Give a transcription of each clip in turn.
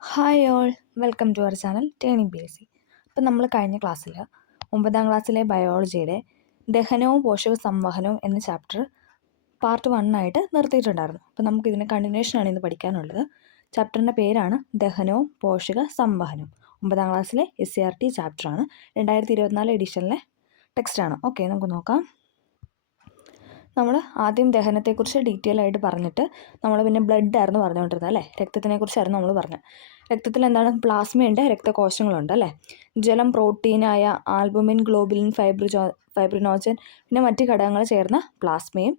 Hi all, welcome to our channel turning P S C. അപ്പം നമ്മൾ കഴിഞ്ഞ ക്ലാസ്സിൽ 9ാം ക്ലാസ്സിലെ ബയോളജിയുടെ ദഹനവും പോഷക സംവഹനവും എന്ന ചാപ്റ്റർ പാർട്ട് 1 ആയിട്ട് നിർത്തിയിട്ടുണ്ടായിരുന്നു. അപ്പം നമുക്കിതിൻ്റെ കണ്ടിന്യൂഷനാണ് ഇന്ന് പഠിക്കാനുള്ളത്. ചാപ്റ്ററിൻ്റെ പേരാണ് ദഹനവും പോഷക സംവഹനവും. 9ാം ക്ലാസ്സിലെ SCERT ചാപ്റ്ററാണ്. 2024 എഡിഷനിലെ ടെക്സ്റ്റാണ്. ഓക്കെ, നമുക്ക് നോക്കാം. നമ്മൾ ആദ്യം ദഹനത്തെക്കുറിച്ച് ഡീറ്റെയിൽ ആയിട്ട് പറഞ്ഞിട്ട് നമ്മൾ പിന്നെ ബ്ലഡ് ആയിരുന്നു പറഞ്ഞുകൊണ്ടിരുന്നത് അല്ലേ. രക്തത്തിനെക്കുറിച്ചായിരുന്നു നമ്മൾ പറഞ്ഞത്. രക്തത്തിൽ എന്താണ്? പ്ലാസ്മയുണ്ട്, രക്തകോശങ്ങളുണ്ട് അല്ലേ. ജലം, പ്രോട്ടീനായ ആൽബുമിൻ, ഗ്ലോബുലിൻ, ഫൈബ്രിനോജൻ, പിന്നെ മറ്റ് ഘടകങ്ങൾ ചേർന്ന പ്ലാസ്മയും,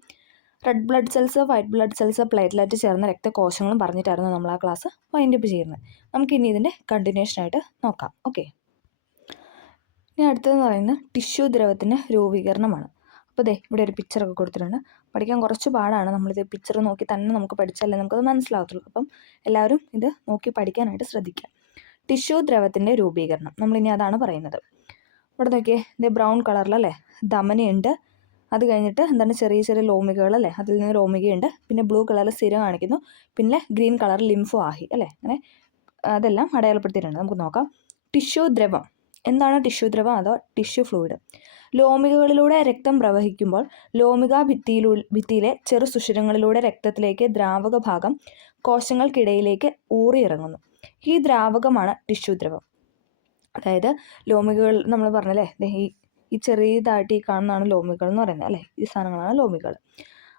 red blood cells, white blood cells, platelet ചേർന്ന രക്തകോശങ്ങളും പറഞ്ഞിട്ടായിരുന്നു നമ്മൾ ആ ക്ലാസ് വൈൻഡപ്പ് ചെയ്യുന്നത്. നമുക്കിനി ഇതിൻ്റെ കണ്ടിന്യൂഷനായിട്ട് നോക്കാം. ഓക്കെ, ഇനി അടുത്തതെന്ന് പറയുന്നത് ടിഷ്യൂ ദ്രവത്തിൻ്റെ രൂപീകരണമാണ്. അപ്പോൾ ഇവിടെ ഒരു പിക്ചറൊക്കെ കൊടുത്തിട്ടുണ്ട്. പഠിക്കാൻ കുറച്ച് പാടാണ്. നമ്മളിത് പിക്ചർ നോക്കി തന്നെ നമുക്ക് പഠിച്ചാലേ നമുക്കത് മനസ്സിലാവത്തുള്ളൂ. അപ്പം എല്ലാവരും ഇത് നോക്കി പഠിക്കാനായിട്ട് ശ്രദ്ധിക്കുക. ടിഷ്യൂ ദ്രവത്തിൻ്റെ രൂപീകരണം, നമ്മളിനി അതാണ് പറയുന്നത്. ഇവിടെ നോക്കിയേ, ഇത് ബ്രൗൺ കളറിലല്ലേ ധമനിയുണ്ട്. അത് കഴിഞ്ഞിട്ട് എന്താണ്? ചെറിയ ചെറിയ ലോമികകൾ അല്ലേ, അതിൽ നിന്ന് ലോമികയുണ്ട്. പിന്നെ ബ്ലൂ കളറിൽ സ്ഥിര കാണിക്കുന്നു. പിന്നെ ഗ്രീൻ കളർ ലിംഫോവാഹി അല്ലേ. അങ്ങനെ അതെല്ലാം അടയാളപ്പെടുത്തിയിട്ടുണ്ട്. നമുക്ക് നോക്കാം. ടിഷ്യൂ ദ്രവം എന്താണ്? ടിഷ്യൂ ദ്രവം അതോ ടിഷ്യൂ ഫ്ലൂയിഡ്? ലോമികകളിലൂടെ രക്തം പ്രവഹിക്കുമ്പോൾ ലോമിക ഭിത്തിയിലെ ചെറു സുഷിരങ്ങളിലൂടെ രക്തത്തിലേക്ക് ദ്രാവക ഭാഗം കോശങ്ങൾക്കിടയിലേക്ക് ഊറിയിറങ്ങുന്നു. ഈ ദ്രാവകമാണ് ടിഷ്യൂ ദ്രവം. അതായത് ലോമികകൾ നമ്മൾ പറഞ്ഞല്ലേ, ഈ ചെറിയതായിട്ട് ഈ കാണുന്നതാണ് ലോമികൾ എന്ന് പറയുന്നത് അല്ലേ. ഈ സാധനങ്ങളാണ് ലോമികൾ.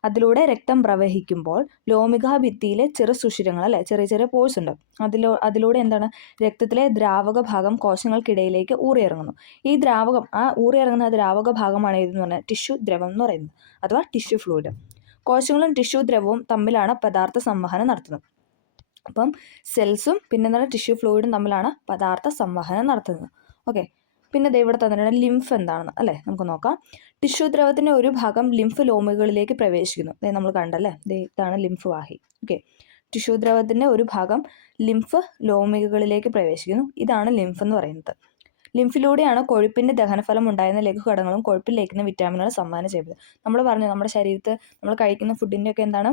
അതിലൂടെ രക്തം പ്രവഹിക്കുമ്പോൾ ലോമിക ഭിത്തിയിലെ ചെറു സുഷിരങ്ങൾ അല്ലേ, ചെറിയ ചെറിയ പോഴ്സ് ഉണ്ട്. അതിലൂടെ എന്താണ്? രക്തത്തിലെ ദ്രാവക ഭാഗം കോശങ്ങൾക്കിടയിലേക്ക് ഊറിയിറങ്ങുന്നു. ഈ ദ്രാവകം, ആ ഊറിയിറങ്ങുന്ന ദ്രാവക ഭാഗമാണ് ഇതെന്ന് പറഞ്ഞാൽ ടിഷ്യൂ ദ്രവം എന്ന് പറയുന്നത്, അഥവാ ടിഷ്യൂ ഫ്ലൂയിഡ്. കോശങ്ങളും ടിഷ്യൂ ദ്രവവും തമ്മിലാണ് പദാർത്ഥ സംവഹനം നടത്തുന്നത്. അപ്പം സെൽസും പിന്നെന്താണ് ടിഷ്യൂ ഫ്ലൂയിഡും തമ്മിലാണ് പദാർത്ഥ സംവഹനം നടത്തുന്നത്. ഓക്കെ, പിന്നെ ഇവിടെ തന്നിട്ടുണ്ട് ലിംഫ് എന്താണെന്ന് അല്ലേ. നമുക്ക് നോക്കാം. ടിഷ്യൂ ദ്രവത്തിൻ്റെ ഒരു ഭാഗം ലിംഫ് ലോമികളിലേക്ക് പ്രവേശിക്കുന്നു. നമ്മൾ കണ്ടല്ലേ, ഇതാണ് ലിംഫ് വാഹി. ഓക്കെ, ടിഷ്യൂ ദ്രവത്തിൻ്റെ ഒരു ഭാഗം ലിംഫ് ലോമികകളിലേക്ക് പ്രവേശിക്കുന്നു. ഇതാണ് ലിംഫ് എന്ന് പറയുന്നത്. ലിംഫിലൂടെയാണ് കൊഴുപ്പിൻ്റെ ദഹനഫലം ഉണ്ടായിരുന്ന ലഘുഘടകങ്ങളും കൊഴുപ്പിൽ ലയിക്കുന്ന വിറ്റാമിനുകളും സംവഹനം ചെയ്യുന്നത്. നമ്മൾ പറഞ്ഞു, നമ്മുടെ ശരീരത്ത് നമ്മൾ കഴിക്കുന്ന ഫുഡിൻ്റെ ഒക്കെ എന്താണ്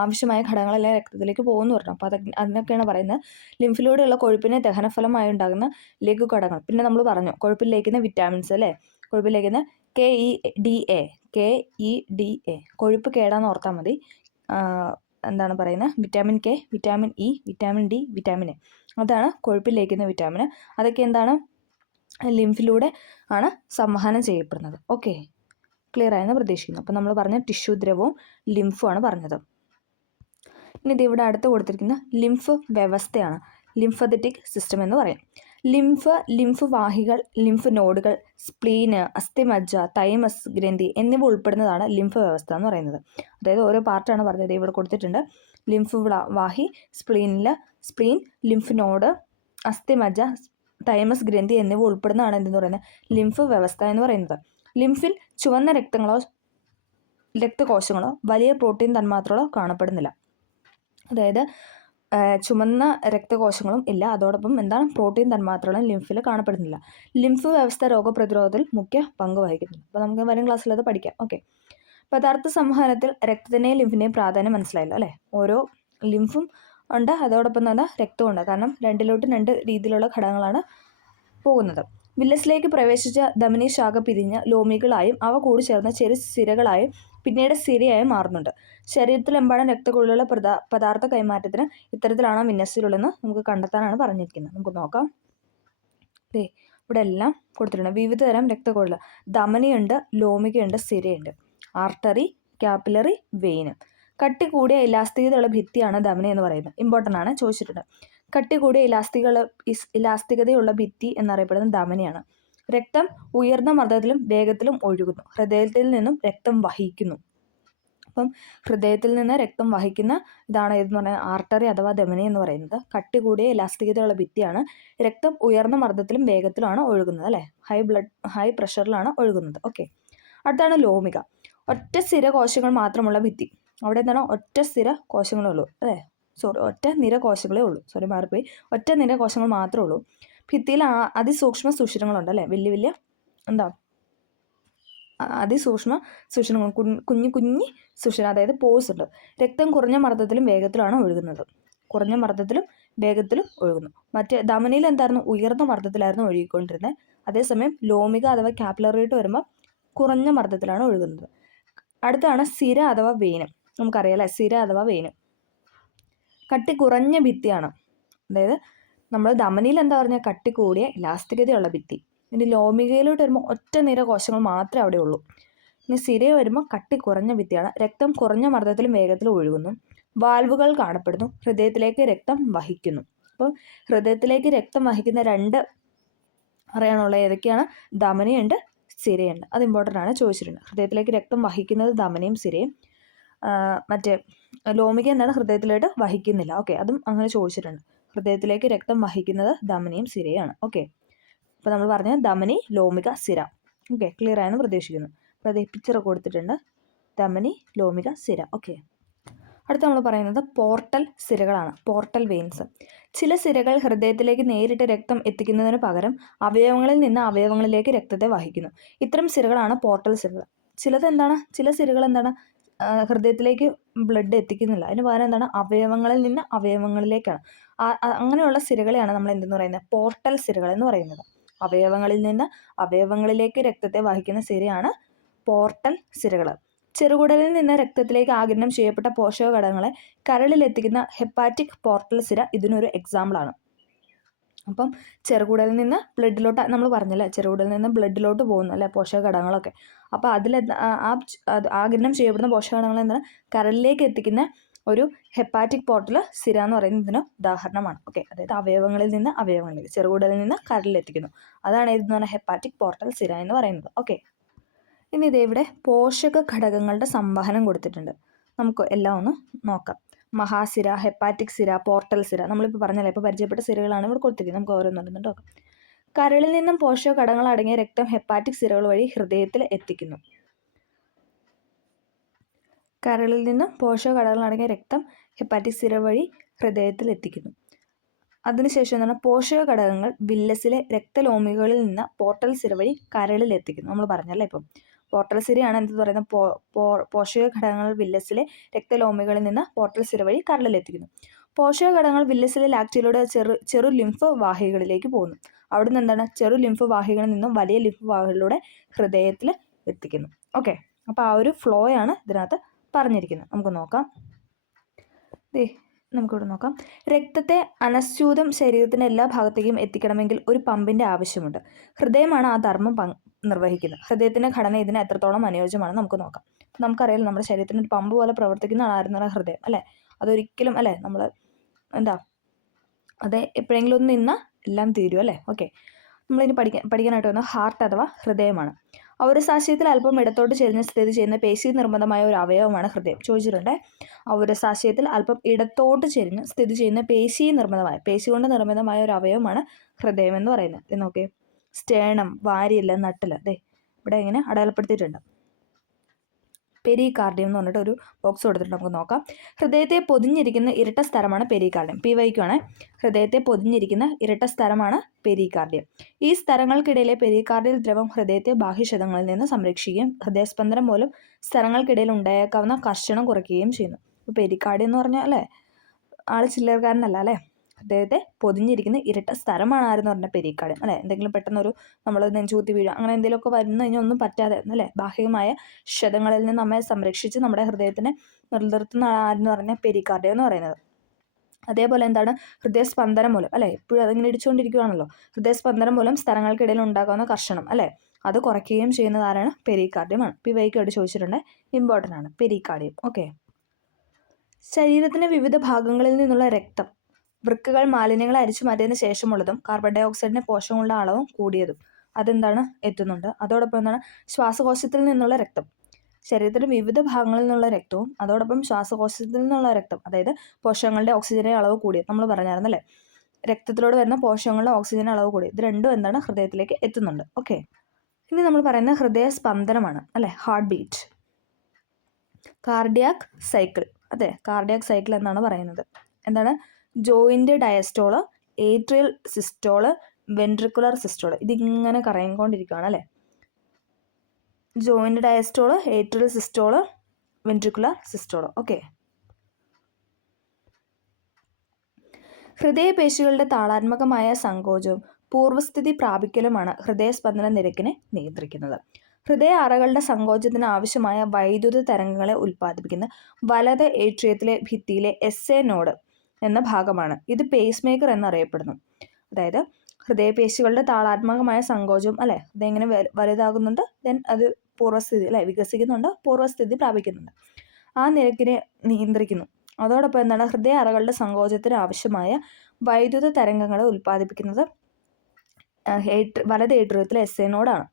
ആവശ്യമായ ഘടകങ്ങളെല്ലാം രക്തത്തിലേക്ക് പോകുന്നു പറഞ്ഞു. അപ്പോൾ അതിനൊക്കെയാണ് പറയുന്നത് ലിംഫിലൂടെയുള്ള കൊഴുപ്പിന് ദഹനഫലമായി ഉണ്ടാകുന്ന ലഘുഘടകങ്ങൾ. പിന്നെ നമ്മൾ പറഞ്ഞു കൊഴുപ്പിൽ ലയിക്കുന്ന വിറ്റാമിൻസ് അല്ലേ. കൊഴുപ്പിൽ ലയിക്കുന്ന KEDA കൊഴുപ്പ് കേടാന്ന് ഓർത്താൽ മതി. എന്താണ് പറയുന്നത്? Vitamin K, vitamin E, vitamin D, vitamin A, അതാണ് കൊഴുപ്പിൽ ലയിക്കുന്ന വിറ്റാമിൻ. അതൊക്കെ എന്താണ്? ലിംഫിലൂടെ ആണ് സംവഹനം ചെയ്യപ്പെടുന്നത്. ഓക്കെ, ക്ലിയർ ആയെന്ന് പ്രതീക്ഷിക്കുന്നു. അപ്പം നമ്മൾ പറഞ്ഞ ടിഷ്യൂ ദ്രവവും ലിംഫുമാണ് പറഞ്ഞത്. ഇനി ഇത് ഇവിടെ അടുത്ത് കൊടുത്തിരിക്കുന്ന ലിംഫ് വ്യവസ്ഥയാണ്, ലിംഫതെറ്റിക് സിസ്റ്റം എന്ന് പറയും. ലിംഫ് വാഹികൾ, ലിംഫ് നോഡുകൾ, സ്പ്ലീന്, അസ്ഥിമജ്ജ, തൈമസ് ഗ്രന്ഥി എന്നിവ ഉൾപ്പെടുന്നതാണ് ലിംഫ് വ്യവസ്ഥ എന്ന് പറയുന്നത്. അതായത് ഓരോ പാർട്ടാണ് പറഞ്ഞത്. ഇവിടെ കൊടുത്തിട്ടുണ്ട് ലിംഫ് വാഹി, സ്പ്ലീൻ, ലിംഫ് നോഡ്, അസ്ഥിമജ്ജ, തൈമസ് ഗ്രന്ഥി എന്നിവ ഉൾപ്പെടുന്നതാണ് എന്തെന്ന് പറയുന്നത് ലിംഫ് വ്യവസ്ഥ എന്ന് പറയുന്നത്. ലിംഫിൽ ചുവന്ന രക്തകോശങ്ങളോ വലിയ പ്രോട്ടീൻ തന്മാത്രകളോ കാണപ്പെടുന്നില്ല. അതായത് ചുമന്ന രക്തകോശങ്ങളും ഇല്ല, അതോടൊപ്പം എന്താണ്? പ്രോട്ടീൻ തന്മാത്രകളും ലിംഫിൽ കാണപ്പെടുന്നില്ല. ലിംഫ് വ്യവസ്ഥ രോഗപ്രതിരോധത്തിൽ മുഖ്യ പങ്ക് വഹിക്കുന്നു. അപ്പോൾ നമുക്ക് വരും ക്ലാസ്സിൽ അത് പഠിക്കാം. ഓക്കെ, പദാർത്ഥ സംവഹനത്തിൽ രക്തത്തിൻ്റെയും ലിംഫിൻ്റെയും പ്രാധാന്യം മനസ്സിലായല്ലോ അല്ലേ. ഓരോ ലിംഫും ഉണ്ട്, അതോടൊപ്പം തന്നെ രക്തവും ഉണ്ട്. കാരണം രണ്ട് രീതിയിലുള്ള ഘടകങ്ങളാണ് പോകുന്നത്. വില്ലസിലേക്ക് പ്രവേശിച്ച ധമനി ശാഖ പിരിഞ്ഞ് ലോമികളായും അവ കൂടി ചേർന്ന ചെറു സിരകളായും പിന്നീട് സിരയായും മാറുന്നുണ്ട്. ശരീരത്തിലെമ്പാടും രക്തക്കുഴലുള്ള പദാർത്ഥ കൈമാറ്റത്തിന് ഇത്തരത്തിലാണ് വിന്യസിലുള്ളതെന്ന് നമുക്ക് കണ്ടെത്താനാണ് പറഞ്ഞിരിക്കുന്നത്. നമുക്ക് നോക്കാം. ഇവിടെ എല്ലാം കൊടുത്തിട്ടുണ്ട്. വിവിധ തരം രക്തക്കുഴൽ, ധമനിയുണ്ട്, ലോമികയുണ്ട്, സിരയുണ്ട്, ആർട്ടറി, കാപ്പിലറി, വെയിന്. കട്ടി കൂടിയ ഇലാസ്തികതയുള്ള ഭിത്തിയാണ് ധമനി എന്ന് പറയുന്നത്. ഇമ്പോർട്ടൻ്റ് ആണ്, ചോദിച്ചിട്ടുണ്ട്. കട്ടി കൂടിയ ഇലാസ്തികതയുള്ള ഭിത്തി എന്നറിയപ്പെടുന്ന ധമനിയാണ്. രക്തം ഉയർന്ന മർദ്ദത്തിലും വേഗത്തിലും ഒഴുകുന്നു. ഹൃദയത്തിൽ നിന്നും രക്തം വഹിക്കുന്നു. അപ്പം ഹൃദയത്തിൽ നിന്ന് രക്തം വഹിക്കുന്ന ഇതാണ് ഏതെന്ന് പറയുന്നത് ആർട്ടറി അഥവാ ധമനി എന്ന് പറയുന്നത്. കട്ടി കൂടിയ ഇലാസ്തികതയുള്ള ഭിത്തിയാണ്. രക്തം ഉയർന്ന മർദ്ദത്തിലും വേഗത്തിലുമാണ് ഒഴുകുന്നത് അല്ലേ. ഹൈ പ്രഷറിലാണ് ഒഴുകുന്നത്. ഓക്കെ, അടുത്താണ് ലോമിക. ഒറ്റ സ്ഥിര കോശങ്ങൾ മാത്രമുള്ള ഭിത്തി. അവിടെ എന്താണ്? ഒറ്റ സ്ഥിര കോശങ്ങളേ ഉള്ളൂ അല്ലേ. ഒറ്റ നിര കോശങ്ങളേ ഉള്ളൂ. മാറിപ്പോയി. ഒറ്റ നിര കോശങ്ങൾ മാത്രമേ ഉള്ളൂ. ഭിത്തിയിൽ അതിസൂക്ഷ്മ സുഷിരങ്ങളുണ്ട് അല്ലേ. വലിയ എന്താ അതിസൂക്ഷ്മ സുഷിരങ്ങൾ, കുഞ്ഞു സുഷിരം, അതായത് പോഴ്സ് ഉണ്ട്. രക്തം കുറഞ്ഞ മർദ്ദത്തിലും വേഗത്തിലാണ് ഒഴുകുന്നത്. കുറഞ്ഞ മർദ്ദത്തിലും വേഗത്തിലും ഒഴുകുന്നു. മറ്റേ ധമനിയിൽ എന്തായിരുന്നു, ഉയർന്ന മർദ്ദത്തിലായിരുന്നു ഒഴുകിക്കൊണ്ടിരുന്നത്. അതേസമയം ലോമിക അഥവാ കാപ്പിലറിയിട്ട് വരുമ്പോൾ കുറഞ്ഞ മർദ്ദത്തിലാണ് ഒഴുകുന്നത്. അടുത്താണ് സിര അഥവാ വെയിന്. നമുക്കറിയാം അല്ലേ, സിര അഥവാ വെയിന് കട്ടി കുറഞ്ഞ ഭിത്തിയാണ്. അതായത് നമ്മൾ ധമനിയിൽ എന്താ പറഞ്ഞാൽ കട്ടി കൂടിയ ഇലാസ്തികതയുള്ള ഭിത്തി. ഇനി ലോമികയിലോട്ട് വരുമ്പോൾ ഒറ്റ നിര കോശങ്ങൾ മാത്രമേ അവിടെ ഉള്ളൂ. ഇനി സിരയിൽ വരുമ്പോൾ കട്ടി കുറഞ്ഞ ഭിത്തിയാണ്. രക്തം കുറഞ്ഞ മർദ്ദത്തിലും വേഗത്തിലും ഒഴുകുന്നു. വാൽവുകൾ കാണപ്പെടുന്നു. ഹൃദയത്തിലേക്ക് രക്തം വഹിക്കുന്നു. അപ്പോൾ ഹൃദയത്തിലേക്ക് രക്തം വഹിക്കുന്ന രണ്ട് അറിയാനുള്ള ഏതൊക്കെയാണ്, ധമനിയുണ്ട്, സിരയുണ്ട്. അത് ഇമ്പോർട്ടൻ്റ് ആണ്, ചോദിച്ചിട്ടുണ്ട്. ഹൃദയത്തിലേക്ക് രക്തം വഹിക്കുന്നത് ധമനിയും സിരയും. മറ്റേ ലോമിക എന്താണ്, ഹൃദയത്തിലോട്ട് വഹിക്കുന്നില്ല. ഓക്കെ, അതും അങ്ങനെ ചോദിച്ചിട്ടുണ്ട്. ഹൃദയത്തിലേക്ക് രക്തം വഹിക്കുന്നത് ധമനിയും സിരയാണ്. ഓക്കെ, അപ്പോൾ നമ്മൾ പറഞ്ഞ ധമനി, ലോമിക, സിര. ഓക്കെ, ക്ലിയർ ആയെന്ന് പ്രതീക്ഷിക്കുന്നു. അപ്പോൾ അത് പിക്ചർ കൊടുത്തിട്ടുണ്ട്, ധമനി, ലോമിക, സിര. ഓക്കെ, അടുത്ത നമ്മൾ പറയുന്നത് പോർട്ടൽ സിരകളാണ്, പോർട്ടൽ വെയിൻസ്. ചില സിരകൾ ഹൃദയത്തിലേക്ക് നേരിട്ട് രക്തം എത്തിക്കുന്നതിന് പകരം അവയവങ്ങളിൽ നിന്ന് അവയവങ്ങളിലേക്ക് രക്തത്തെ വഹിക്കുന്നു. ഇത്തരം സിരകളാണ് പോർട്ടൽ സിരകൾ. ചില സിരകൾ എന്താണ്, ഹൃദയത്തിലേക്ക് ബ്ലഡ് എത്തിക്കുന്നില്ല. അതിന് പകരം എന്താണ്, അവയവങ്ങളിൽ നിന്ന് അവയവങ്ങളിലേക്കാണ്. അങ്ങനെയുള്ള സിരകളെയാണ് നമ്മൾ എന്തെന്ന് പറയുന്നത്, പോർട്ടൽ സിരകൾ എന്ന് പറയുന്നത്. അവയവങ്ങളിൽ നിന്ന് അവയവങ്ങളിലേക്ക് രക്തത്തെ വഹിക്കുന്ന സിരയാണ് പോർട്ടൽ സിരകൾ. ചെറുകുടലിൽ നിന്ന് രക്തത്തിലേക്ക് ആഗിരണം ചെയ്യപ്പെട്ട പോഷക ഘടകങ്ങളെ കരളിലെത്തിക്കുന്ന ഹെപ്പാറ്റിക് പോർട്ടൽ സിര ഇതിനൊരു എക്സാമ്പിളാണ്. അപ്പം ചെറുകുടലിൽ നിന്ന് ബ്ലഡിലോട്ട് നമ്മൾ പറഞ്ഞല്ലേ, ചെറുകുടലിൽ നിന്ന് ബ്ലഡിലോട്ട് പോകുന്നു അല്ലേ പോഷക ഘടകങ്ങളൊക്കെ. അപ്പോൾ അതിൽ ആഗിരണം ചെയ്യപ്പെടുന്ന പോഷക ഘടകങ്ങൾ എന്താണ്, കരളിലേക്ക് എത്തിക്കുന്ന ഒരു ഹെപ്പാറ്റിക് പോർട്ടൽ സിര എന്ന് പറയുന്നത് ഇതിന് ഉദാഹരണമാണ്. ഓക്കെ, അതായത് അവയവങ്ങളിൽ നിന്ന് അവയവങ്ങളിലേക്ക്, ചെറുകുടലിൽ നിന്ന് കരളിലെത്തിക്കുന്നു. അതാണ് ഇതെന്ന് പറഞ്ഞാൽ ഹെപ്പാറ്റിക് പോർട്ടൽ സിര എന്ന് പറയുന്നത്. ഓക്കെ, ഇനി ഇതേവിടെ പോഷക ഘടകങ്ങളുടെ സംവഹനം കൊടുത്തിട്ടുണ്ട്. നമുക്ക് എല്ലാം ഒന്ന് നോക്കാം. മഹാസിര, ഹെപ്പാറ്റിക് സിര, പോർട്ടൽ സിര, നമ്മളിപ്പോൾ പറഞ്ഞല്ലേ, ഇപ്പോൾ പരിചയപ്പെട്ട സിരകളാണ് ഇവിടെ കൊടുത്തിരിക്കുന്നത്. നമുക്ക് ഓരോന്നും നോക്കാം. കരളിൽ നിന്നും പോഷക ഘടകങ്ങൾ അടങ്ങിയ രക്തം ഹെപ്പാറ്റിക് സിരകൾ വഴി ഹൃദയത്തിൽ എത്തിക്കുന്നു. കരളിൽ നിന്നും പോഷക ഘടകങ്ങൾ അടങ്ങിയ രക്തം ഹെപ്പാറ്റിക് സിര വഴി ഹൃദയത്തിൽ എത്തിക്കുന്നു. അതിനുശേഷം എന്താണ്, പോഷക ഘടകങ്ങൾ വില്ലസിലെ രക്തലോമികളിൽ നിന്ന് പോർട്ടൽ സിര വഴി കരളിൽ എത്തിക്കുന്നു. നമ്മൾ പറഞ്ഞല്ലേ, ഇപ്പം പോർട്ടൽ സിരയാണ് എന്ത് പറയുന്നത്, പോഷക ഘടകങ്ങൾ വില്ലസിലെ രക്തലോമികളിൽ നിന്ന് പോർട്ടൽ സിര വഴി കരളിലെത്തിക്കുന്നു. പോഷക ഘടകങ്ങൾ വില്ലസിലെ ലാക്റ്റിയിലൂടെ ചെറു ലിംഫ് വാഹികളിലേക്ക് പോകുന്നു. അവിടുന്ന് എന്താണ്, ചെറു ലിംഫ് വാഹികളിൽ നിന്നും വലിയ ലിംഫ് വാഹികളിലൂടെ ഹൃദയത്തിൽ എത്തിക്കുന്നു. ഓക്കെ, അപ്പോൾ ആ ഒരു ഫ്ലോ ആണ് ഇതിനകത്ത് പറഞ്ഞിരിക്കുന്നത്. നമുക്ക് നോക്കാം. നമുക്കിവിടെ നോക്കാം. രക്തത്തെ അനസ്യൂതം ശരീരത്തിൻ്റെ എല്ലാ ഭാഗത്തേക്കും എത്തിക്കണമെങ്കിൽ ഒരു പമ്പിൻ്റെ ആവശ്യമുണ്ട്. ഹൃദയമാണ് ആ ധർമ്മം നിർവഹിക്കുന്നത്. ഹൃദയത്തിൻ്റെ ഘടന ഇതിന് എത്രത്തോളം അനുയോജ്യമാണെന്ന് നമുക്ക് നോക്കാം. നമുക്കറിയാം, നമ്മുടെ ശരീരത്തിന് ഒരു പമ്പ് പോലെ പ്രവർത്തിക്കുന്ന ആളായിരുന്നു ഹൃദയം അല്ലേ. അതൊരിക്കലും അല്ലേ, നമ്മൾ എന്താ, അത് എപ്പോഴെങ്കിലും ഒന്ന് നിന്നാൽ എല്ലാം തീരും അല്ലേ. ഓക്കെ, നമ്മളിനി പഠിക്കാനായിട്ട് വന്ന ഹാർട്ട് അഥവാ ഹൃദയമാണ്. ഔരസാശയത്തിൽ അല്പം ഇടത്തോട്ട് ചെരിഞ്ഞ് സ്ഥിതി ചെയ്യുന്ന പേശി നിർമ്മിതമായ ഒരു അവയവമാണ് ഹൃദയം. ചോദിച്ചിട്ടുണ്ട്, ഔരസാശയത്തിൽ അല്പം ഇടത്തോട്ട് ചെരിഞ്ഞ് സ്ഥിതി ചെയ്യുന്ന പേശി കൊണ്ട് നിർമ്മിതമായ ഒരു അവയവമാണ് ഹൃദയം എന്ന് പറയുന്നത്. ഇത് നോക്കേ, സ്റ്റേണം, വാരിയല്, നട്ടല്, അതെ ഇവിടെ ഇങ്ങനെ അടയാളപ്പെടുത്തിയിട്ടുണ്ട്. പെരികാർഡിയം എന്ന് പറഞ്ഞിട്ട് ഒരു ബോക്സ് കൊടുത്തിട്ട് നമുക്ക് നോക്കാം. ഹൃദയത്തെ പൊതിഞ്ഞിരിക്കുന്ന ഇരട്ട സ്ഥലമാണ് പെരികാർഡിയം. PYQ ഹൃദയത്തെ പൊതിഞ്ഞിരിക്കുന്ന ഇരട്ട സ്ഥലമാണ് പെരികാർഡിയം. ഈ സ്ഥലങ്ങൾക്കിടയിലെ പെരികാർഡിയൽ ദ്രവം ഹൃദയത്തെ ബാഹ്യക്ഷതങ്ങളിൽ നിന്ന് സംരക്ഷിക്കുകയും ഹൃദയസ്പന്ദനം മൂലം സ്ഥലങ്ങൾക്കിടയിൽ ഉണ്ടായേക്കാവുന്ന കർഷണം കുറയ്ക്കുകയും ചെയ്യുന്നു. ഇപ്പോൾ പെരികാർഡിയം എന്ന് പറഞ്ഞാൽ അല്ലേ, ആള് ചില്ലറക്കാരനല്ല അല്ലേ. ഹൃദയത്തെ പൊതിഞ്ഞിരിക്കുന്ന ഇരട്ട സ്ഥലമാണ് ആരെന്ന് പറഞ്ഞാൽ പെരികാർഡിയം അല്ലേ. എന്തെങ്കിലും പെട്ടെന്നൊരു നമ്മൾ നെഞ്ചുകുത്തി വീഴുക അങ്ങനെ എന്തെങ്കിലുമൊക്കെ വന്നു കഴിഞ്ഞാൽ ഒന്നും പറ്റാതെ അല്ലേ, ബാഹ്യമായ ക്ഷതങ്ങളിൽ നിന്ന് നമ്മെ സംരക്ഷിച്ച് നമ്മുടെ ഹൃദയത്തിനെ നിലനിർത്തുന്ന ആരെന്ന് പറഞ്ഞാൽ പെരികാർഡിയം എന്ന് പറയുന്നത്. അതേപോലെ എന്താണ്, ഹൃദയസ്പന്ദനം മൂലം അല്ലേ, എപ്പോഴും അതിങ്ങനെ ഇടിച്ചുകൊണ്ടിരിക്കുകയാണല്ലോ. ഹൃദയസ്പന്ദനം മൂലം സ്ഥലങ്ങൾക്കിടയിൽ ഉണ്ടാകാവുന്ന കർഷണം അല്ലേ, അത് കുറയ്ക്കുകയും ചെയ്യുന്നത് ആരാണ്, പെരികാർഡിയമാണ്. PYQ ചോദിച്ചിട്ടുണ്ട്, ഇമ്പോർട്ടൻ്റ് ആണ് പെരികാർഡിയം. ഓക്കെ, ശരീരത്തിൻ്റെ വിവിധ ഭാഗങ്ങളിൽ നിന്നുള്ള രക്തം വൃക്കകൾ മാലിന്യങ്ങളെ അരിച്ചു മാറ്റിയതിന് ശേഷമുള്ളതും കാർബൺ ഡൈ ഓക്സൈഡിൻ്റെ പോഷകങ്ങളുടെ അളവും കൂടിയതും അതെന്താണ് എത്തുന്നുണ്ട്. അതോടൊപ്പം എന്താണ്, ശ്വാസകോശത്തിൽ നിന്നുള്ള രക്തം, ശരീരത്തിൻ്റെ വിവിധ ഭാഗങ്ങളിൽ നിന്നുള്ള രക്തവും അതോടൊപ്പം ശ്വാസകോശത്തിൽ നിന്നുള്ള രക്തം, അതായത് പോഷകങ്ങളുടെ ഓക്സിജന്റെ അളവ് കൂടിയത് നമ്മൾ പറഞ്ഞായിരുന്നല്ലേ, രക്തത്തിലൂടെ വരുന്ന പോഷകങ്ങളുടെ ഓക്സിജന്റെ അളവ് കൂടി, ഇത് രണ്ടും എന്താണ്, ഹൃദയത്തിലേക്ക് എത്തുന്നുണ്ട്. ഓക്കെ, ഇനി നമ്മൾ പറയുന്ന ഹൃദയ സ്പന്ദനമാണ് അല്ലേ, ഹാർട്ട് ബീറ്റ്. കാർഡിയാക് സൈക്കിൾ, അതെ കാർഡിയാക് സൈക്കിൾ എന്നാണ് പറയുന്നത്. എന്താണ്, joint diastole, atrial systole, ventricular systole, ഇതിങ്ങനെ കറങ്ങിക്കൊണ്ടിരിക്കുകയാണ് അല്ലേ. Joint diastole, atrial systole, ventricular systole. Okay, ഹൃദയപേശികളുടെ താളാത്മകമായ സങ്കോചവും പൂർവ്വസ്ഥിതി പ്രാപിക്കലുമാണ് ഹൃദയസ്പന്ദന നിരക്കിനെ നിയന്ത്രിക്കുന്നത്. ഹൃദയ അറകളുടെ സങ്കോചത്തിന് ആവശ്യമായ വൈദ്യുത തരംഗങ്ങളെ ഉൽപ്പാദിപ്പിക്കുന്ന വലത് ഏട്രിയത്തിലെ ഭിത്തിയിലെ എസ് നോഡ് എന്ന ഭാഗമാണ്. ഇത് പേസ് മേക്കർ എന്നറിയപ്പെടുന്നു. അതായത് ഹൃദയപേശികളുടെ താളാത്മകമായ സങ്കോചം അല്ലെ, ഇതെങ്ങനെ വലുതാകുന്നുണ്ട്, ദെൻ അത് പൂർവ്വസ്ഥിതി അല്ലെ വികസിക്കുന്നുണ്ട്, പൂർവ്വസ്ഥിതി പ്രാപിക്കുന്നുണ്ട്. ആ നിരക്കിനെ നിയന്ത്രിക്കുന്നു. അതോടൊപ്പം എന്താണ്, ഹൃദയ അറകളുടെ സങ്കോചത്തിന് ആവശ്യമായ വൈദ്യുത തരംഗങ്ങളെ ഉൽപ്പാദിപ്പിക്കുന്നത് വലത് ഏട്രിയത്തിലെ എസ് നോഡാണ്.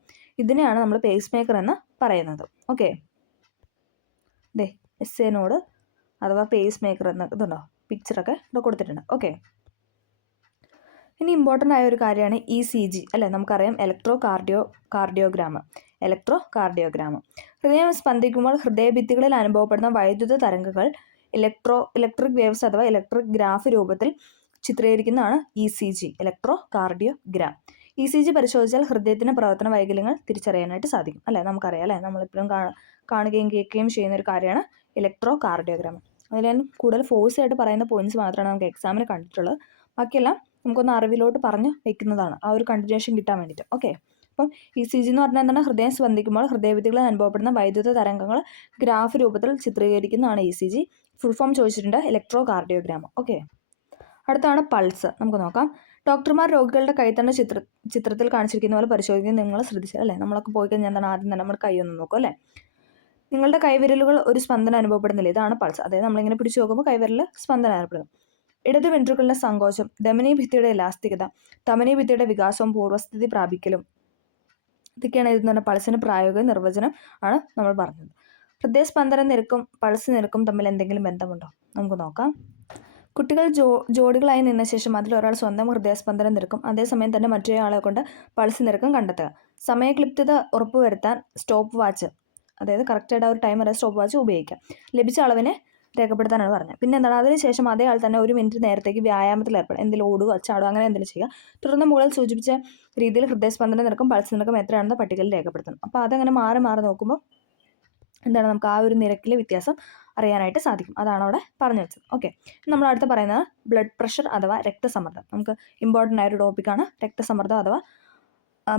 ഇതിനെയാണ് നമ്മൾ പേസ് മേക്കർ എന്ന് പറയുന്നത്. ഓക്കെ, ദേ എസ് നോഡ് അഥവാ പേസ് മേക്കർ എന്ന ഇതുണ്ടോ, പിക്ചറൊക്കെ ഇവിടെ കൊടുത്തിട്ടുണ്ട്. ഓക്കെ, ഇനി ഇമ്പോർട്ടൻ്റ് ആയ ഒരു കാര്യമാണ് ECG അല്ലേ. നമുക്കറിയാം കാർഡിയോഗ്രാം. ഹൃദയം സ്പന്ദിക്കുമ്പോൾ ഹൃദയഭിത്തികളിൽ അനുഭവപ്പെടുന്ന വൈദ്യുത തരംഗങ്ങൾ ഇലക്ട്രിക് വേവ്സ് അഥവാ ഇലക്ട്രിക് ഗ്രാഫ് രൂപത്തിൽ ചിത്രീകരിക്കുന്നതാണ് ECG, ഇലക്ട്രോകാർഡിയോഗ്രാം. ECG പരിശോധിച്ചാൽ ഹൃദയത്തിൻ്റെ പ്രവർത്തന വൈകല്യങ്ങൾ തിരിച്ചറിയാനായിട്ട് സാധിക്കും അല്ലേ. നമുക്കറിയാം അല്ലേ, നമ്മളെപ്പോഴും കാണുകയും കേൾക്കുകയും ചെയ്യുന്ന ഒരു കാര്യമാണ് ഇലക്ട്രോകാർഡിയോഗ്രാം. അതിൽ ഞാൻ കൂടുതൽ ഫോഴ്സ് ആയിട്ട് പറയുന്ന പോയിന്റ്സ് മാത്രമാണ് നമുക്ക് എക്സാമിന് കണ്ടിട്ടുള്ളത്. ബാക്കിയെല്ലാം നമുക്കൊന്ന് അറിവിലോട്ട് പറഞ്ഞു വെക്കുന്നതാണ്, ആ ഒരു കണ്ടിന്യൂഷൻ കിട്ടാൻ വേണ്ടിയിട്ട്. ഓക്കെ, അപ്പം ECG എന്ന് പറഞ്ഞാൽ എന്താണ്, ഹൃദയം സ്പന്ദിക്കുമ്പോൾ ഹൃദയഭിത്തികളിൽ അനുഭവപ്പെടുന്ന വൈദ്യുത തരംഗങ്ങൾ ഗ്രാഫ് രൂപത്തിൽ ചിത്രീകരിക്കുന്നതാണ് ECG. ഫുൾ ഫോം ചോദിച്ചിട്ടുണ്ട്, ഇലക്ട്രോകാർഡിയോഗ്രാം. ഓക്കെ, അടുത്താണ് പൾസ്. നമുക്ക് നോക്കാം. ഡോക്ടർമാർ രോഗികളുടെ കൈത്തണ്ട ചിത്രത്തിൽ കാണിച്ചിരിക്കുന്ന പോലെ പരിശോധിക്കുന്നത് നിങ്ങൾ ശ്രദ്ധിച്ചാൽ അല്ലേ. നമ്മളൊക്കെ പോയി കഴിഞ്ഞാൽ എന്താണ്, ആദ്യം തന്നെ നമ്മുടെ കൈ ഒന്ന് നോക്കും അല്ലേ. നിങ്ങളുടെ കൈവിരലുകൾ ഒരു സ്പന്ദനം അനുഭവപ്പെടുന്നില്ല, ഇതാണ് പൾസ്. അതായത് നമ്മളിങ്ങനെ പിടിച്ചു നോക്കുമ്പോൾ കൈവിരൽ സ്പന്ദനം അനുഭവപ്പെടുന്നു. ഇടത് വെൻട്രിക്കിളിന്റെ സങ്കോചം, ധമനി ഭിത്തിയുടെ ഇലാസ്തികത, ധമനി ഭിത്തിയുടെ വികാസവും പൂർവ്വസ്ഥിതി പ്രാപിക്കലും, ഇതൊക്കെയാണ് ഇതിൽ നിന്ന് പൾസിന് പ്രായോഗിക നിർവചനം ആണ് നമ്മൾ പറഞ്ഞത്. ഹൃദയസ്പന്ദന നിരക്കും പൾസ് നിരക്കും തമ്മിൽ എന്തെങ്കിലും ബന്ധമുണ്ടോ, നമുക്ക് നോക്കാം. കുട്ടികൾ ജോഡികളായി നിന്ന ശേഷം അതിലൊരാൾ സ്വന്തം ഹൃദയസ്പന്ദനം നിരക്കും അതേസമയം തന്നെ മറ്റൊരാളെ കൊണ്ട് പൾസ് നിരക്കും കണ്ടെത്തുക. സമയക്ലിപ്തത ഉറപ്പുവരുത്താൻ സ്റ്റോപ്പ് വാച്ച്, അതായത് കറക്റ്റായിട്ട് ആ ഒരു ടൈം വരെ സ്റ്റോപ്പ് വാച്ച് ഉപയോഗിക്കാം. ലഭിച്ച അളവിനെ രേഖപ്പെടുത്താനാണ് പറഞ്ഞത്. പിന്നെ എന്താണ്, അതിനുശേഷം അതേ ആൾ തന്നെ 1 മിനിറ്റ് നേരത്തേക്ക് വ്യായാമത്തിൽ ഏർപ്പെടും. എന്തെങ്കിലും ഓടുക, ചാടുക, അങ്ങനെ എന്തെങ്കിലും ചെയ്യുക. തുടർന്ന് മുകളിൽ സൂചിപ്പിച്ച രീതിയിൽ ഹൃദയസ്പന്ദന നിരക്കും പൾസ് നിരക്കും എത്രയാണെന്ന് പട്ടികയിൽ രേഖപ്പെടുത്തണം. അപ്പോൾ അതങ്ങനെ മാറി നോക്കുമ്പോൾ എന്താണ്, നമുക്ക് ആ ഒരു നിരക്കിലെ വ്യത്യാസം അറിയാനായിട്ട് സാധിക്കും. അതാണ് അവിടെ പറഞ്ഞു വെച്ചത്. ഓക്കെ, നമ്മൾ അടുത്ത് പറയുന്നത് ബ്ലഡ് പ്രഷർ അഥവാ രക്തസമ്മർദ്ദം. നമുക്ക് ഇമ്പോർട്ടൻ്റ് ആയൊരു ടോപ്പിക്കാണ് രക്തസമ്മർദ്ദം അഥവാ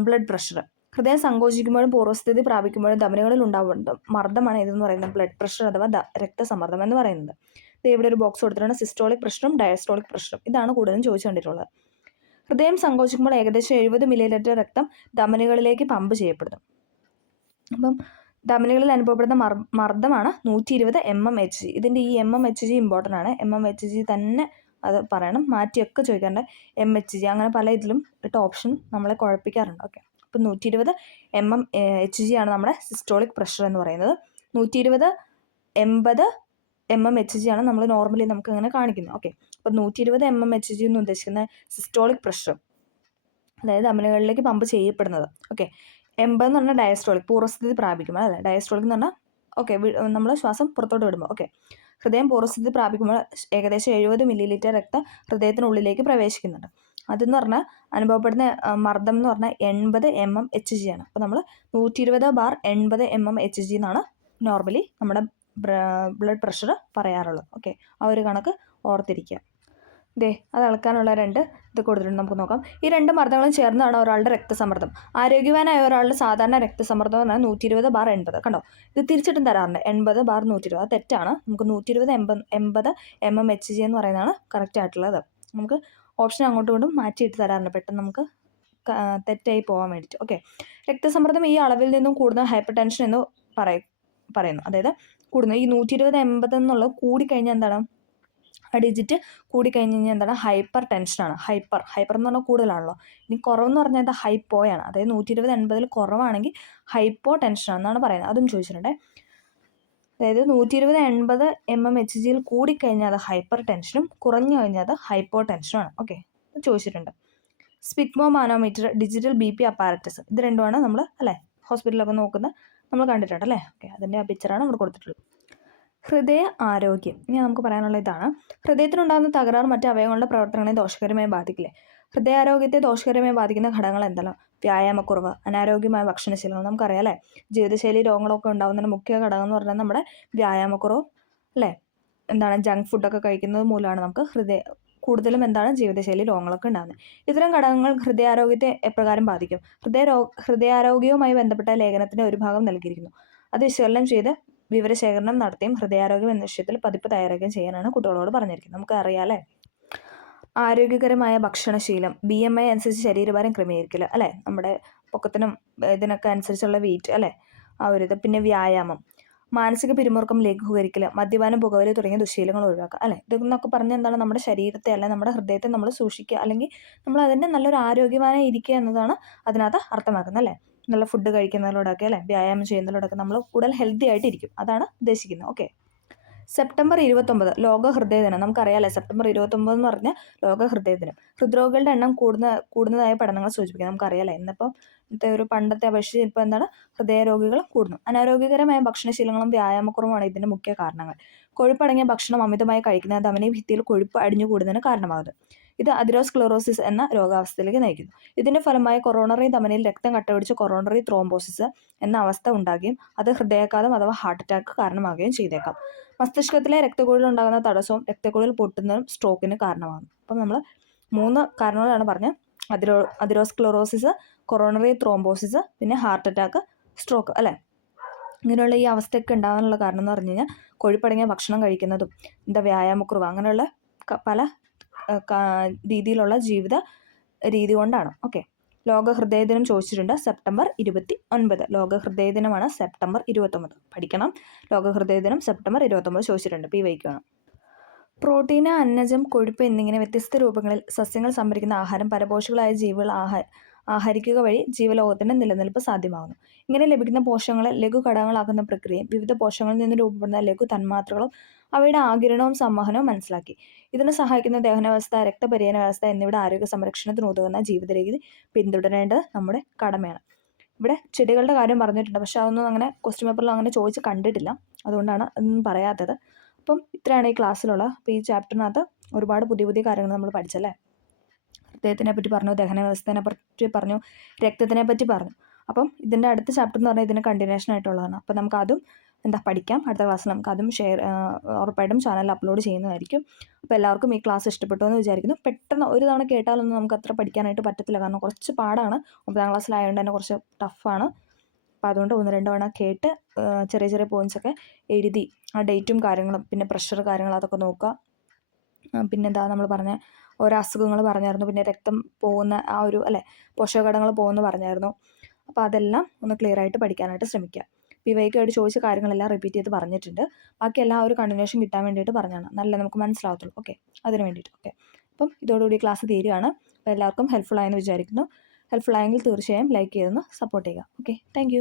ബ്ലഡ് പ്രഷർ. ഹൃദയം സങ്കോചിക്കുമ്പോഴും പൂർവ്വസ്ഥിതി പ്രാപിക്കുമ്പോഴും ധമനികളിൽ ഉണ്ടാവുന്ന മർദ്ദമാണ് ഇതെന്ന് പറയുന്നത് ബ്ലഡ് പ്രഷർ അഥവാ രക്തസമ്മർദ്ദം എന്ന് പറയുന്നത്. ഇവിടെ ഒരു ബോക്സ് കൊടുത്തിട്ടുണ്ട്, സിസ്റ്റോളിക് പ്രഷറും ഡയസ്റ്റോളിക് പ്രഷറും. ഇതാണ് കൂടുതലും ചോദിച്ചു കണ്ടിട്ടുള്ളത്. ഹൃദയം സങ്കോചിക്കുമ്പോൾ ഏകദേശം 70 മില്ലി രക്തം ധമനികളിലേക്ക് പമ്പ് ചെയ്യപ്പെടുന്നു. അപ്പം ധമനികളിൽ അനുഭവപ്പെടുന്ന മർദ്ദമാണ് 120 mmHg. ഇതിൻ്റെ ഈ mmHg ഇമ്പോർട്ടൻ്റ് ആണ്. mmHg തന്നെ അത് പറയണം, മാറ്റിയൊക്കെ ചോദിക്കാറുണ്ട്. MHg അങ്ങനെ പല ഇതിലും ഇട്ട ഓപ്ഷൻ നമ്മളെ കുഴപ്പിക്കാറുണ്ട്. ഓക്കെ, അപ്പം 120 mmHg ആണ് നമ്മുടെ സിസ്റ്റോളിക് പ്രഷർ എന്ന് പറയുന്നത്. 120 80 mmHg ആണ് നമ്മൾ നോർമലി നമുക്ക് ഇങ്ങനെ കാണിക്കുന്നത്. ഓക്കെ, അപ്പം 120 mmHg എന്ന് ഉദ്ദേശിക്കുന്ന സിസ്റ്റോളിക് പ്രഷർ, അതായത് ധമനികളിലേക്ക് പമ്പ് ചെയ്യപ്പെടുന്നത്. ഓക്കെ, 80 എന്ന് പറഞ്ഞാൽ ഡയസ്റ്റോളിക്, പൂർവ്വസ്ഥിതി പ്രാപിക്കുമ്പോൾ അല്ലേ. ഡയസ്റ്റോളിക് എന്ന് പറഞ്ഞാൽ ഓക്കെ നമ്മൾ ശ്വാസം പുറത്തോട്ട് വിടുമ്പോൾ. ഓക്കെ, ഹൃദയം പൂർവ്വസ്ഥിതി പ്രാപിക്കുമ്പോൾ ഏകദേശം 70 മില്ലി രക്തം ഹൃദയത്തിനുള്ളിലേക്ക് പ്രവേശിക്കുന്നുണ്ട്. അതെന്ന് പറഞ്ഞാൽ അനുഭവപ്പെടുന്ന മർദ്ദം എന്ന് പറഞ്ഞാൽ 80 mmHg ആണ്. അപ്പോൾ നമ്മൾ 120/80 mmHg എന്നാണ് നോർമലി നമ്മുടെ ബ്ലഡ് പ്രഷർ പറയാറുള്ളത്. ഓക്കെ, ആ ഒരു കണക്ക് ഓർത്തിരിക്കുക. അത് അളക്കാനുള്ള 2 ഇത് കൊടുത്തിട്ടുണ്ട്, നമുക്ക് നോക്കാം. ഈ 2 മർദ്ദങ്ങളും ചേർന്നാണ് ഒരാളുടെ രക്തസമ്മർദ്ദം. ആരോഗ്യവാനായ ഒരാളുടെ സാധാരണ രക്തസമ്മർദ്ദം എന്ന് പറഞ്ഞാൽ 120/80. കണ്ടോ, ഇത് തിരിച്ചിട്ടും തരാറുണ്ട് 80/120. അത് തെറ്റാണ്. നമുക്ക് 120/80 mmHg എന്ന് പറയുന്നതാണ് കറക്റ്റ് ആയിട്ടുള്ളത്. നമുക്ക് ഓപ്ഷൻ അങ്ങോട്ടും ഇങ്ങോട്ടും മാറ്റിയിട്ട് തരാറുണ്ട്, പെട്ടെന്ന് നമുക്ക് തെറ്റായി പോകാൻ വേണ്ടിയിട്ട്. ഓക്കെ, രക്തസമ്മർദ്ദം ഈ അളവിൽ നിന്നും കൂടുന്ന ഹൈപ്പർ ടെൻഷൻ എന്ന് പറയുന്നു. അതായത് കൂടുന്നു ഈ 120/80 എന്നുള്ളത് കൂടിക്കഴിഞ്ഞാൽ എന്താണ്, ആ ഡിജിറ്റ് കൂടിക്കഴിഞ്ഞ് കഴിഞ്ഞാൽ എന്താണ്, ഹൈപ്പർ ടെൻഷനാണ്. ഹൈപ്പർ എന്ന് പറഞ്ഞാൽ കൂടുതലാണല്ലോ. ഇനി കുറവെന്ന് പറഞ്ഞാൽ ഇത് ഹൈപ്പോയാണ്. അതായത് 120/80 കുറവാണെങ്കിൽ ഹൈപ്പോ ടെൻഷനാണെന്നാണ് പറയുന്നത്. അതും ചോദിച്ചിട്ടുണ്ട്. അതായത് 120/80 mmHg കൂടിക്കഴിഞ്ഞാൽ അത് ഹൈപ്പർ ടെൻഷനും കുറഞ്ഞു കഴിഞ്ഞാൽ അത് ഹൈപ്പോ ടെൻഷനുമാണ്. ഓക്കെ, ചോദിച്ചിട്ടുണ്ട്. സ്പിഗ്മോ മാനോമീറ്റർ, ഡിജിറ്റൽ BP അപ്പാരറ്റസ്, ഇത് രണ്ടുമാണ് നമ്മൾ അല്ലേ ഹോസ്പിറ്റലിലൊക്കെ നോക്കുന്നത്, നമ്മൾ കണ്ടിട്ടുണ്ട് അല്ലേ. ഓക്കെ, അതിൻ്റെ ആ പിക്ചറാണ് നമ്മൾ കൊടുത്തിട്ടുള്ളത്. ഹൃദയ ആരോഗ്യം ഇനി നമുക്ക് പറയാനുള്ള ഇതാണ്. ഹൃദയത്തിനുണ്ടാകുന്ന തകരാർ മറ്റ് അവയവങ്ങളുടെ പ്രവർത്തനങ്ങളെ ദോഷകരമായി ബാധിക്കില്ലേ. ഹൃദയാരോഗ്യത്തെ ദോഷകരമായി ബാധിക്കുന്ന ഘടകങ്ങൾ എന്തെല്ലാം? വ്യായാമക്കുറവ്, അനാരോഗ്യമായ ഭക്ഷണശീലങ്ങൾ, നമുക്കറിയാം അല്ലേ. ജീവിതശൈലി രോഗങ്ങളൊക്കെ ഉണ്ടാകുന്നതിന് മുഖ്യ ഘടകം എന്ന് പറഞ്ഞാൽ നമ്മുടെ വ്യായാമക്കുറവ് അല്ലേ. എന്താണ്, ജങ്ക് ഫുഡൊക്കെ കഴിക്കുന്നത് മൂലമാണ് നമുക്ക് കൂടുതലും എന്താണ് ജീവിതശൈലി രോഗങ്ങളൊക്കെ ഉണ്ടാകുന്നത്. ഇത്തരം ഘടകങ്ങൾ ഹൃദയാരോഗ്യത്തെ എപ്രകാരം ബാധിക്കും? ഹൃദയാരോഗ്യവുമായി ബന്ധപ്പെട്ട ലേഖനത്തിൻ്റെ ഒരു ഭാഗം നൽകിയിരിക്കുന്നു. അത് വിശകലനം ചെയ്ത് വിവരശേഖരണം നടത്തിയും ഹൃദയാരോഗ്യം എന്ന വിഷയത്തിൽ പതിപ്പ് തയ്യാറാക്കുകയും ചെയ്യാനാണ് കുട്ടികളോട് പറഞ്ഞിരിക്കുന്നത്. നമുക്ക് അറിയാമല്ലേ? ആരോഗ്യകരമായ ഭക്ഷണശീലം, BMI അനുസരിച്ച് ശരീരഭാരം ക്രമീകരിക്കൽ അല്ലേ, നമ്മുടെ പൊക്കത്തിനും ഇതിനൊക്കെ അനുസരിച്ചുള്ള വെയിറ്റ് അല്ലേ, ആ ഒരു ഇത്. പിന്നെ വ്യായാമം, മാനസിക പിരിമുറുക്കം ലഘൂകരിക്കൽ, മദ്യപാനം, പുകവലി തുടങ്ങിയ ദുശ്ശീലങ്ങൾ ഒഴിവാക്കുക അല്ലേ. ഇതെന്നൊക്കെ പറഞ്ഞാൽ എന്താണ്? നമ്മുടെ ശരീരത്തെ അല്ലെങ്കിൽ നമ്മുടെ ഹൃദയത്തെ നമ്മൾ സൂക്ഷിക്കുക, അല്ലെങ്കിൽ നമ്മൾ അതിൻ്റെ നല്ലൊരു ആരോഗ്യവാനായി ഇരിക്കുക എന്നതാണ് അതിനകത്ത് അർത്ഥമാക്കുന്നത് അല്ലേ. നല്ല ഫുഡ് കഴിക്കുന്നതിലൂടെയൊക്കെ അല്ലേ, വ്യായാമം ചെയ്യുന്നതിലൂടെയൊക്കെ നമ്മൾ കൂടുതൽ ഹെൽത്തി ആയിട്ട് ഇരിക്കും, അതാണ് ഉദ്ദേശിക്കുന്നത്. ഓക്കെ. സെപ്റ്റംബർ 29 ലോക ഹൃദയ ദിനം. നമുക്കറിയാമല്ലേ, സെപ്റ്റംബർ 29 എന്ന് പറഞ്ഞാൽ ലോക ഹൃദയ ദിനം. ഹൃദ്രോഗികളുടെ എണ്ണം കൂടുന്നതായ പഠനങ്ങൾ സൂചിപ്പിക്കുക. നമുക്കറിയാമല്ലേ, ഇന്നിപ്പം ഇന്നത്തെ ഒരു പണ്ടത്തെ അപേക്ഷിച്ച് ഇപ്പോൾ എന്താണ്, ഹൃദയരോഗികൾ കൂടുന്നു. അനാരോഗ്യകരമായ ഭക്ഷണശീലങ്ങളും വ്യായാമക്കുറവുമാണ് ഇതിൻ്റെ മുഖ്യ കാരണങ്ങൾ. കൊഴുപ്പടങ്ങിയ ഭക്ഷണം അമിതമായി കഴിക്കുന്നത് ധമനി ഭിത്തിയിൽ കൊഴുപ്പ് അടിഞ്ഞു കൂടുന്നതിന് കാരണമാകുന്നു. ഇത് അതിറോസ്ക്ലെറോസിസ് എന്ന രോഗാവസ്ഥയിലേക്ക് നയിക്കുന്നു. ഇതിൻ്റെ ഫലമായി കൊറോണറി ധമനിയിൽ രക്തം കട്ടപിടിച്ച് കൊറോണറി ത്രോംബോസിസ് എന്ന അവസ്ഥ ഉണ്ടാകുകയും അത് ഹൃദയാഘാതം അഥവാ ഹാർട്ട് അറ്റാക്ക് കാരണമാകുകയും ചെയ്തേക്കാം. മസ്തിഷ്കത്തിലെ രക്തക്കുഴലിലുണ്ടാകുന്ന തടസ്സവും രക്തക്കുഴൽ പൊട്ടുന്നതും സ്ട്രോക്കിന് കാരണമാകുന്നു. അപ്പം നമ്മൾ 3 കാരണങ്ങളാണ് പറഞ്ഞത്: അതിറോസ്ക്ലെറോസിസ്, കൊറോണറി ത്രോംബോസിസ്, പിന്നെ ഹാർട്ട് അറ്റാക്ക്, സ്ട്രോക്ക് അല്ലേ. ഇങ്ങനെയുള്ള ഈ അവസ്ഥയൊക്കെ ഉണ്ടാകാനുള്ള കാരണം എന്ന് പറഞ്ഞു കഴിഞ്ഞാൽ കൊഴുപ്പടങ്ങിയ ഭക്ഷണം കഴിക്കുന്നതും വ്യായാമക്കുറവ്, അങ്ങനെയുള്ള പല രീതിയിലുള്ള ജീവിത രീതി കൊണ്ടാണ്. ഓക്കെ. ലോക ഹൃദയ ദിനം ചോദിച്ചിട്ടുണ്ട്. സെപ്റ്റംബർ 29 ലോക ഹൃദയ ദിനമാണ്. സെപ്റ്റംബർ 29 പഠിക്കണം. ലോക ഹൃദയ ദിനം സെപ്റ്റംബർ 29 ചോദിച്ചിട്ടുണ്ട്. വയ്ക്കണം. പ്രോട്ടീന്, അന്നജം, കൊഴുപ്പ് എന്നിങ്ങനെ വ്യത്യസ്ത രൂപങ്ങളിൽ സസ്യങ്ങൾ സംഭരിക്കുന്ന ആഹാരം പരപോഷികളായ ജീവികൾ ആഹരിക്കുക വഴി ജീവലോകത്തിൻ്റെ നിലനിൽപ്പ് സാധ്യമാകുന്നു. ഇങ്ങനെ ലഭിക്കുന്ന പോഷകങ്ങളെ ലഘു ഘടകങ്ങളാക്കുന്ന പ്രക്രിയയും വിവിധ പോഷകങ്ങളിൽ നിന്ന് രൂപപ്പെടുന്ന ലഘു തന്മാത്രകളും അവയുടെ ആഗിരണവും സംവഹനവും മനസ്സിലാക്കി. ഇതിന് സഹായിക്കുന്ന ദഹനവ്യവസ്ഥ, രക്തപര്യന വ്യവസ്ഥ എന്നിവയുടെ ആരോഗ്യ സംരക്ഷണത്തിന് ഉതകുന്ന ജീവിതരീതി പിന്തുടരേണ്ടത് നമ്മുടെ കടമയാണ്. ഇവിടെ ചെടികളുടെ കാര്യം പറഞ്ഞിട്ടുണ്ട്, പക്ഷെ അതൊന്നും അങ്ങനെ ക്വസ്റ്റ്യൻ പേപ്പറിൽ അങ്ങനെ ചോദിച്ച് കണ്ടിട്ടില്ല, അതുകൊണ്ടാണ് അതൊന്നും പറയാത്തത്. അപ്പം ഇത്രയാണ് ഈ ക്ലാസ്സിലുള്ള. അപ്പോൾ ഈ ചാപ്റ്ററിനകത്ത് ഒരുപാട് പുതിയ കാര്യങ്ങൾ നമ്മൾ പഠിച്ചല്ലേ. ഹൃദയത്തിനെ പറ്റി പറഞ്ഞു, ദഹന വ്യവസ്ഥയെ പറ്റി പറഞ്ഞു, രക്തത്തിനെ പറ്റി പറഞ്ഞു. അപ്പം ഇതിൻ്റെ അടുത്ത ചാപ്റ്റർ എന്ന് പറഞ്ഞാൽ ഇതിന് കണ്ടിന്യൂഷൻ ആയിട്ടുള്ളതാണ്. അപ്പോൾ നമുക്കതും പഠിക്കാം. അടുത്ത ക്ലാസ്സിൽ നമുക്കതും ഉറപ്പായിട്ടും ചാനലിൽ അപ്ലോഡ് ചെയ്യുന്നതായിരിക്കും. അപ്പോൾ എല്ലാവർക്കും ഈ ക്ലാസ് ഇഷ്ടപ്പെട്ടു എന്ന് വിചാരിക്കുന്നു. പെട്ടെന്ന് ഒരു തവണ കേട്ടാലൊന്നും നമുക്ക് അത്ര പഠിക്കാനായിട്ട് പറ്റത്തില്ല, കാരണം കുറച്ച് പാടാണ്. 9ാം ക്ലാസ്സിലായതുകൊണ്ട് തന്നെ കുറച്ച് ടഫാണ്. അപ്പോൾ അതുകൊണ്ട് 1-2 തവണ കേട്ട് ചെറിയ ചെറിയ പോയിൻറ്റ്സൊക്കെ എഴുതി ആ ഡേറ്റും കാര്യങ്ങളും പിന്നെ പ്രഷർ കാര്യങ്ങൾ അതൊക്കെ നോക്കുക. പിന്നെന്താ നമ്മൾ പറഞ്ഞ ഓരോ അസുഖങ്ങൾ പറഞ്ഞായിരുന്നു, പിന്നെ രക്തം പോകുന്ന ആ ഒരു പോഷകഘടകങ്ങൾ പോകുമെന്ന് പറഞ്ഞായിരുന്നു. അപ്പോൾ അതെല്ലാം ഒന്ന് ക്ലിയർ ആയിട്ട് പഠിക്കാനായിട്ട് ശ്രമിക്കുക. വൈകായിട്ട് ചോദിച്ച കാര്യങ്ങളെല്ലാം റിപ്പീറ്റ് ചെയ്ത് പറഞ്ഞിട്ടുണ്ട്. ബാക്കി എല്ലാം ഒരു കണ്ടിന്യൂഷൻ കിട്ടാൻ വേണ്ടിയിട്ട് പറഞ്ഞാണ്, നല്ല നമുക്ക് മനസ്സിലാവത്തുള്ളൂ. ഓക്കെ, അതിന് വേണ്ടിയിട്ട്. ഓക്കെ, അപ്പം ഇതോടുകൂടി ക്ലാസ് തീരുകയാണ്. അപ്പോൾ എല്ലാവർക്കും ഹെൽപ്ഫുൾ ആയെന്ന് വിചാരിക്കുന്നു. ഹെൽപ്ഫുൾ ആയെങ്കിൽ തീർച്ചയായും ലൈക്ക് ചെയ്തൊന്ന് സപ്പോർട്ട് ചെയ്യുക. Okay, thank